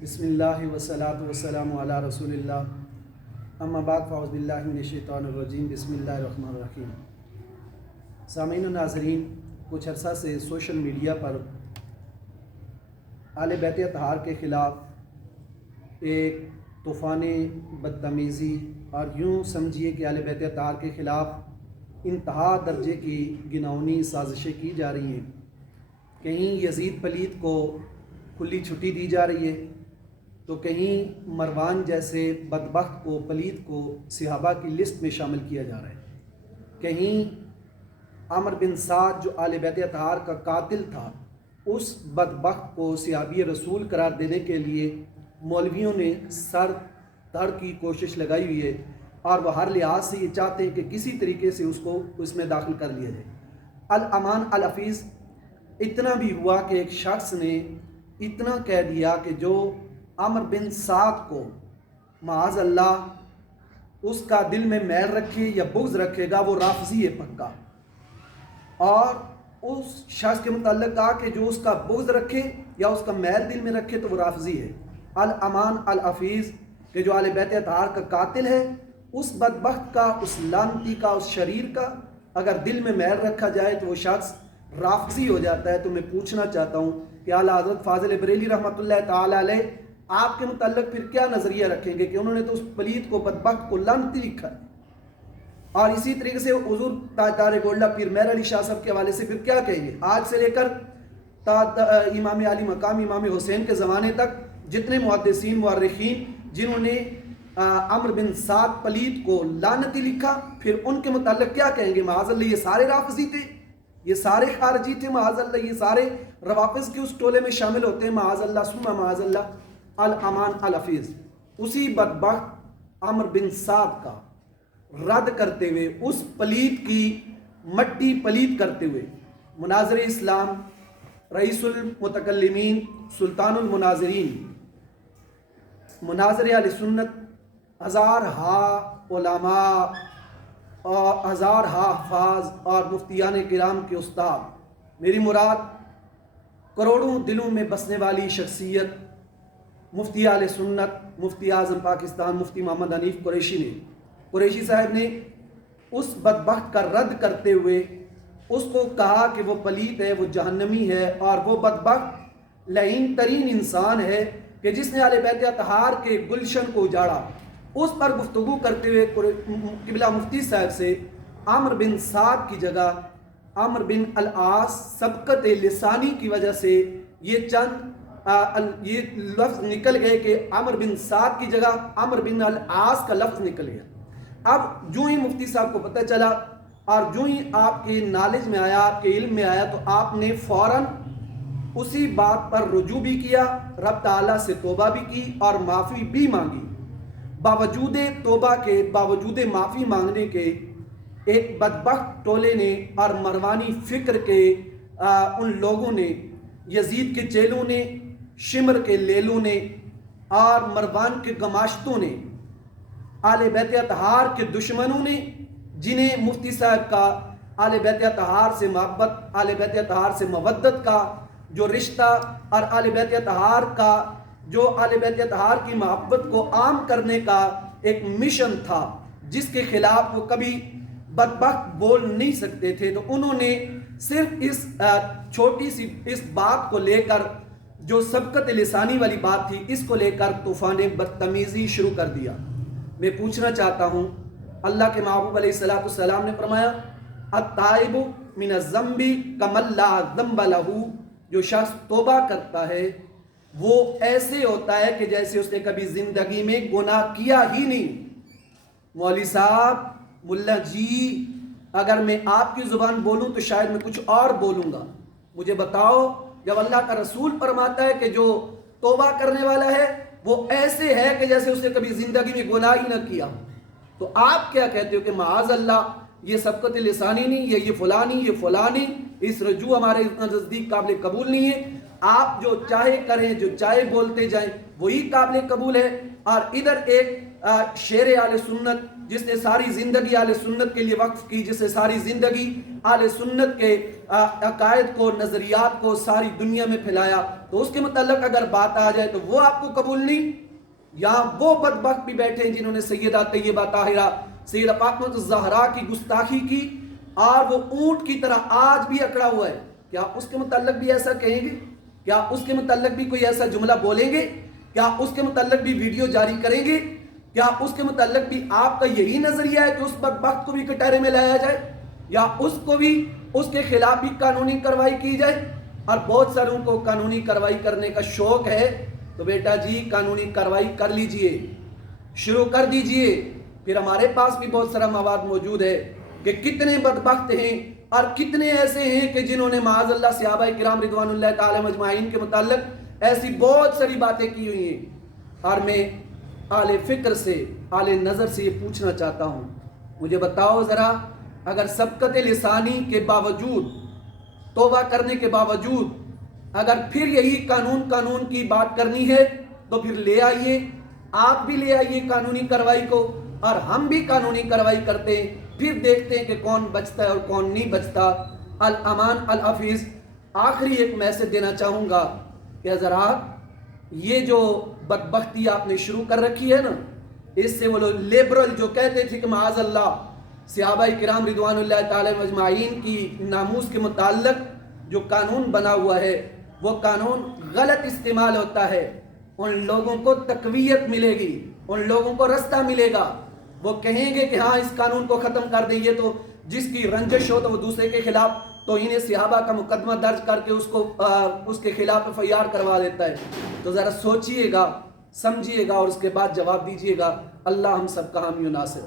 بسم اللہ والصلاۃ والسلام علی رسول اللہ اما بعد فاعوذ باللہ من الشیطان الرجیم بسم اللہ الرحمن الرحیم۔ سامعین و ناظرین، کچھ عرصہ سے سوشل میڈیا پر اہل بیت اطہار کے خلاف ایک طوفان بدتمیزی اور یوں سمجھیے کہ اہل بیت اطہار کے خلاف انتہا درجے کی گناؤنی سازشیں کی جا رہی ہیں۔ کہیں یزید پلید کو کھلی چھٹی دی جا رہی ہے تو کہیں مروان جیسے بدبخت کو پلید کو صحابہ کی لسٹ میں شامل کیا جا رہا ہے۔ کہیں عمر بن سعد جو آل بیت اطہار کا قاتل تھا، اس بدبخت کو صحابی رسول قرار دینے کے لیے مولویوں نے سر دھڑ کی کوشش لگائی ہوئی ہے اور وہ ہر لحاظ سے یہ چاہتے ہیں کہ کسی طریقے سے اس کو اس میں داخل کر لیا جائے۔ الامان الحفیظ اتنا بھی ہوا کہ ایک شخص نے اتنا کہہ دیا کہ جو عمر بن سعد کو معاذ اللہ اس کا دل میں میل رکھے یا بغض رکھے گا وہ رافضی ہے پکا، اور اس شخص کے متعلق کہا کہ جو اس کا بغض رکھے یا اس کا میل دل میں رکھے تو وہ رافضی ہے۔ الامان الحفیظ کہ جو آل بیت اطہار کا قاتل ہے، اس بدبخت کا، اس لعنتی کا، اس شریر کا اگر دل میں میل رکھا جائے تو وہ شخص رافضی ہو جاتا ہے۔ تو میں پوچھنا چاہتا ہوں کہ اعلیٰ حضرت فاضل بریلی رحمۃ اللہ تعالی علیہ آپ کے متعلق پھر کیا نظریہ رکھیں گے کہ انہوں نے تو اس پلید کو، بدبخت کو لعنتی لکھا ہے، اور اسی طریقے سے حضور تاجدار گولڈہ پیر مہر علی شاہ صاحب کے حوالے سے پھر کیا کہیں گے؟ آج سے لے کر امام علی مقام امام حسین کے زمانے تک جتنے محدثین مورخین جنہوں نے عمر بن سعد پلید کو لعنتی لکھا، پھر ان کے متعلق کیا کہیں گے؟ معاذ اللہ یہ سارے رافضی تھے، یہ سارے خارجی تھے، معاذ اللہ یہ سارے روافض کے اس ٹولے میں شامل ہوتے ہیں، معاذ اللہ ثم معاذ اللہ۔ الامان الحفیظ اسی بدبخت عمر بن سعد کا رد کرتے ہوئے، اس پلید کی مٹی پلید کرتے ہوئے، مناظر اسلام، رئیس المتکلمین، سلطان المناظرین، مناظر اہل سنت، ہزارہا علماء اور ہزارہا حفاظ اور مفتیان کرام کے استاد، میری مراد کروڑوں دلوں میں بسنے والی شخصیت مفتی اہل سنت، مفتی اعظم پاکستان مفتی محمد حنیف قریشی صاحب نے اس بدبخت کا رد کرتے ہوئے اس کو کہا کہ وہ پلید ہے، وہ جہنمی ہے، اور وہ بدبخت لعین ترین انسان ہے کہ جس نے اہل بیت اطہار کے گلشن کو اجاڑا۔ اس پر گفتگو کرتے ہوئے قبلہ مفتی صاحب سے عمر بن سعد کی جگہ عمر بن العاص سبقت لسانی کی وجہ سے یہ لفظ نکل گئے کہ عمر بن سعد کی جگہ عمر بن العاص کا لفظ نکل گیا۔ اب جو ہی مفتی صاحب کو پتہ چلا اور جو ہی آپ کے نالج میں آیا، آپ کے علم میں آیا، تو آپ نے فوراً اسی بات پر رجوع بھی کیا، رب تعالیٰ سے توبہ بھی کی اور معافی بھی مانگی۔ باوجود توبہ کے، باوجود معافی مانگنے کے، ایک بدبخت ٹولے نے اور مروانی فکر کے ان لوگوں نے، یزید کے چیلوں نے، شمر کے لیلوں نے اور مروان کے گماشتوں نے، آل بیت اطہار کے دشمنوں نے، جنہیں مفتی صاحب کا آل بیت اطہار سے محبت، آل بیت اطہار سے مودت کا جو رشتہ اور آل بیت اطہار کا جو آل بیت اطہار کی محبت کو عام کرنے کا ایک مشن تھا، جس کے خلاف وہ کبھی بدبخت بول نہیں سکتے تھے، تو انہوں نے صرف اس چھوٹی سی اس بات کو لے کر، جو سبقت لسانی والی بات تھی، اس کو لے کر طوفان بدتمیزی شروع کر دیا۔ میں پوچھنا چاہتا ہوں، اللہ کے محبوب علیہ السلام نے فرمایا التائب من الذنب کمن لا ذنب لہ، جو شخص توبہ کرتا ہے وہ ایسے ہوتا ہے کہ جیسے اس نے کبھی زندگی میں گناہ کیا ہی نہیں۔ مولوی صاحب، ملا جی، اگر میں آپ کی زبان بولوں تو شاید میں کچھ اور بولوں گا، مجھے بتاؤ، جب اللہ کا رسول فرماتا ہے کہ جو توبہ کرنے والا ہے وہ ایسے ہے کہ جیسے اس نے کبھی زندگی میں گناہ ہی نہ کیا، تو آپ کیا کہتے ہو کہ معاذ اللہ یہ سبقت لسانی نہیں، یہ فلانی، یہ فلانی، اس رجوع ہمارے نزدیک قابل قبول نہیں ہے، آپ جو چاہے کریں، جو چاہے بولتے جائیں، وہی قابل قبول ہے۔ اور ادھر ایک شیر اہل سنت جس نے ساری زندگی اہل سنت کے لیے وقف کی، جس نے ساری زندگی اہل سنت کے عقائد کو، نظریات کو ساری دنیا میں پھیلایا، تو اس کے متعلق اگر بات آ جائے تو وہ آپ کو قبول نہیں؟ یہاں وہ بدبخت بھی بیٹھے ہیں جنہوں نے سیدہ طیبہ طاہرہ سیدہ فاطمہ الزہرا کی گستاخی کی، اور وہ اونٹ کی طرح آج بھی اکڑا ہوا ہے۔ کیا اس کے متعلق بھی ایسا کہیں گے؟ کیا اس کے متعلق بھی کوئی ایسا جملہ بولیں گے؟ کیا اس کے متعلق بھی ویڈیو جاری کریں گے؟ کیا اس کے متعلق بھی آپ کا یہی نظریہ ہے کہ اس بدبخت کو بھی کٹہرے میں لایا جائے، یا اس کو بھی، اس کے خلاف بھی قانونی کارروائی کی جائے؟ اور بہت ساروں کو قانونی کارروائی کرنے کا شوق ہے، تو بیٹا جی قانونی کارروائی کر لیجئے، شروع کر دیجئے۔ پھر ہمارے پاس بھی بہت سارا مواد موجود ہے کہ کتنے بدبخت ہیں اور کتنے ایسے ہیں کہ جنہوں نے معاذ اللہ صحابہ کرام رضوان اللہ تعالی اجمعین کے متعلق ایسی بہت ساری باتیں کی ہوئی ہیں۔ اور میں اہل فکر سے، اہل نظر سے یہ پوچھنا چاہتا ہوں، مجھے بتاؤ ذرا، اگر سبقت لسانی کے باوجود، توبہ کرنے کے باوجود، اگر پھر یہی قانون کی بات کرنی ہے تو پھر لے آئیے، آپ بھی لے آئیے قانونی کارروائی کو، اور ہم بھی قانونی کارروائی کرتے ہیں، پھر دیکھتے ہیں کہ کون بچتا ہے اور کون نہیں بچتا۔ الامان الحفیظ آخری ایک میسج دینا چاہوں گا کہ حضرات، یہ جو بدبختی آپ نے شروع کر رکھی ہے نا، اس سے وہ لوگ لیبرل جو کہتے تھے کہ معاذ اللہ صحابہ کرام رضوان اللہ تعالی اجمعین کی ناموس کے متعلق جو قانون بنا ہوا ہے وہ قانون غلط استعمال ہوتا ہے، ان لوگوں کو تقویت ملے گی، ان لوگوں کو رستہ ملے گا، وہ کہیں گے کہ ہاں اس قانون کو ختم کر دیں۔ یہ تو جس کی رنجش ہو تو وہ دوسرے کے خلاف توہین صحابہ کا مقدمہ درج کر کے اس کے خلاف FIR کروا دیتا ہے۔ تو ذرا سوچئے گا، سمجھیے گا اور اس کے بعد جواب دیجیے گا۔ اللہ ہم سب کا حامی و ناصر۔